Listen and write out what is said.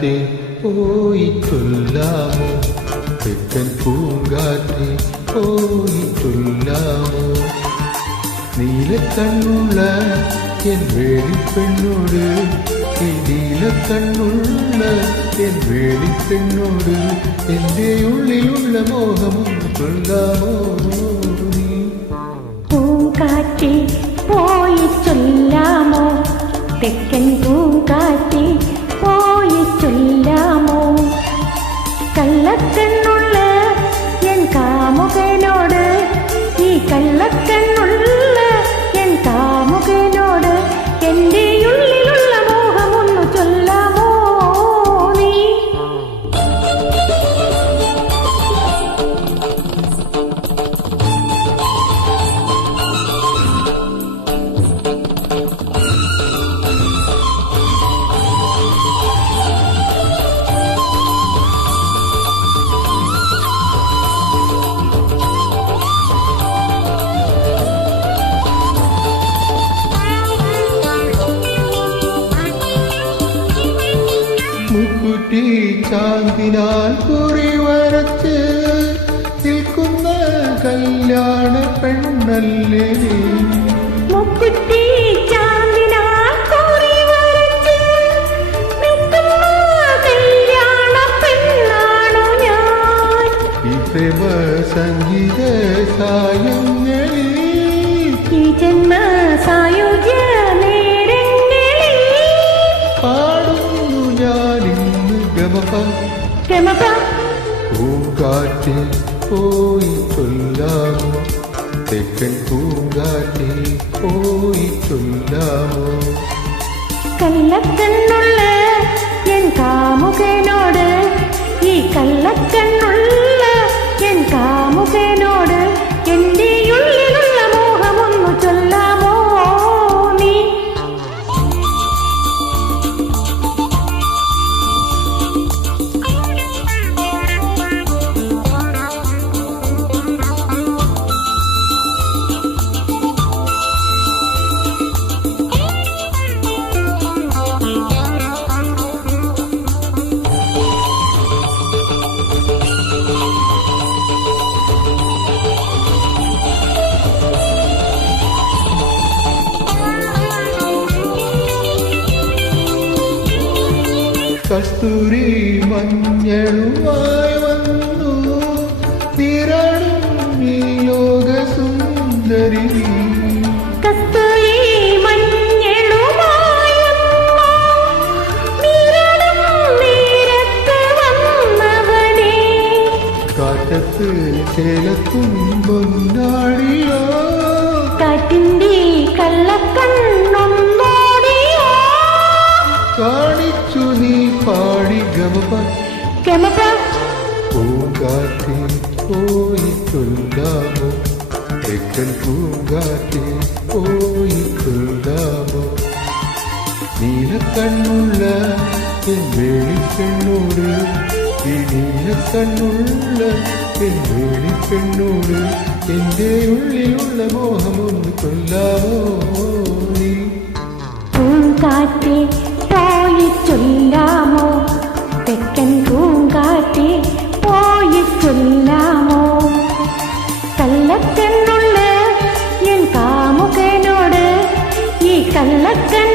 പൂങ്കാറ്റേ പോയി ചൊല്ലാമോ, തെക്കൻ പൂങ്കാറ്റേ പോയി ചൊല്ലാമോ. നീലക്കണ്ണുള്ള എൻ വേളിപ്പെണ്ണോട്, നീലക്കണ്ണുള്ള എൻ വേളിപ്പെണ്ണോട് എൻ്റെ ഉള്ളിലുള്ള മോഹമൊന്ന് ചൊല്ലാമോ നീ. പൂങ്കാറ്റേ പോയി ചൊല്ലാമോ, തെക്കൻ പൂങ്കാറ്റേ പോയി ചൊല്ലാമോ. കള്ളക്കണ്ണുള്ള എൻ കാമുകനോട്, ഈ കള്ളക്കണ്ണുള്ള എൻ കാമുകനോട് എൻ്റെ ഉള്ളിലുള്ള മോഹമൊന്നു ചൊല്ലാമോ നീ. മുക്കുറ്റി ചാന്തിനാൽ കുറി വരച്ച് നിൽക്കുന്ന കല്യാണ പെണ്ണല്ലേ നീ. മുക്കുറ്റി ചാന്തിനാൽ കുറി വരച്ച് നിൽക്കുന്ന കല്യാണ പെണ്ണാണു ഞാൻ. ഈ പ്രേമ സംഗീത സായങ്ങളിൽ, ഈ ജന്മ സായുജ്യ നേരങ്ങളിൽ പാടുന്നു ഞാനിന്ന് ഗമപ ഗമപ. പൂങ്കാറ്റേ പോയി ചൊല്ലാമോ, തെക്കൻ പൂങ്കാറ്റേ പോയി ചൊല്ലാമോ. കള്ളക്കണ്ണുള്ള എൻ കാമുകനോട്, ഈ കള്ളക്കണ്ണുള്ള എൻ കാമുകനോട് എൻ്റെ ഉള്ളിലുള്ള മോഹമൊന്നു ചൊല്ലാമോ നീ. കസ്തൂരി മഞ്ഞളുമായി വന്നു നിറടും ഈ ലോക സുന്ദരി. കസ്തൂരി മഞ്ഞളുമായി നിറടും നേരത്ത് വന്നവനേ, കാറ്റത്ത് ചേലത്തും പൊന്നാടിയോ, കാറ്റിൻ്റെ കള്ളക്കണ്ണൊന്നോടിയോ കാണിച്ചു നീ പാടി ഗമപ ഗമപ. പൂങ്കാറ്റേ പോയി ചൊല്ലാമോ, തെക്കൻ പൂങ്കാറ്റേ പോയി ചൊല്ലാമോ. നീലക്കണ്ണുള്ള എൻ വേളിപ്പെണ്ണോട്, ഈ നീലക്കണ്ണുള്ള എൻ വേളിപ്പെണ്ണോട് എൻ്റെ ഉള്ളിലുള്ള മോഹമൊന്ന് ചൊല്ലാമോ നീ. പൂങ്കാറ്റേ പോയി ചൊല്ലാമോ, തെക്കൻ പൂങ്കാറ്റേ പോയി ചൊല്ലാമോ. കള്ളക്കണ്ണുള്ള എൻ കാമുകനോട്, ഈ കള്ളക്കണ്ണുള്ള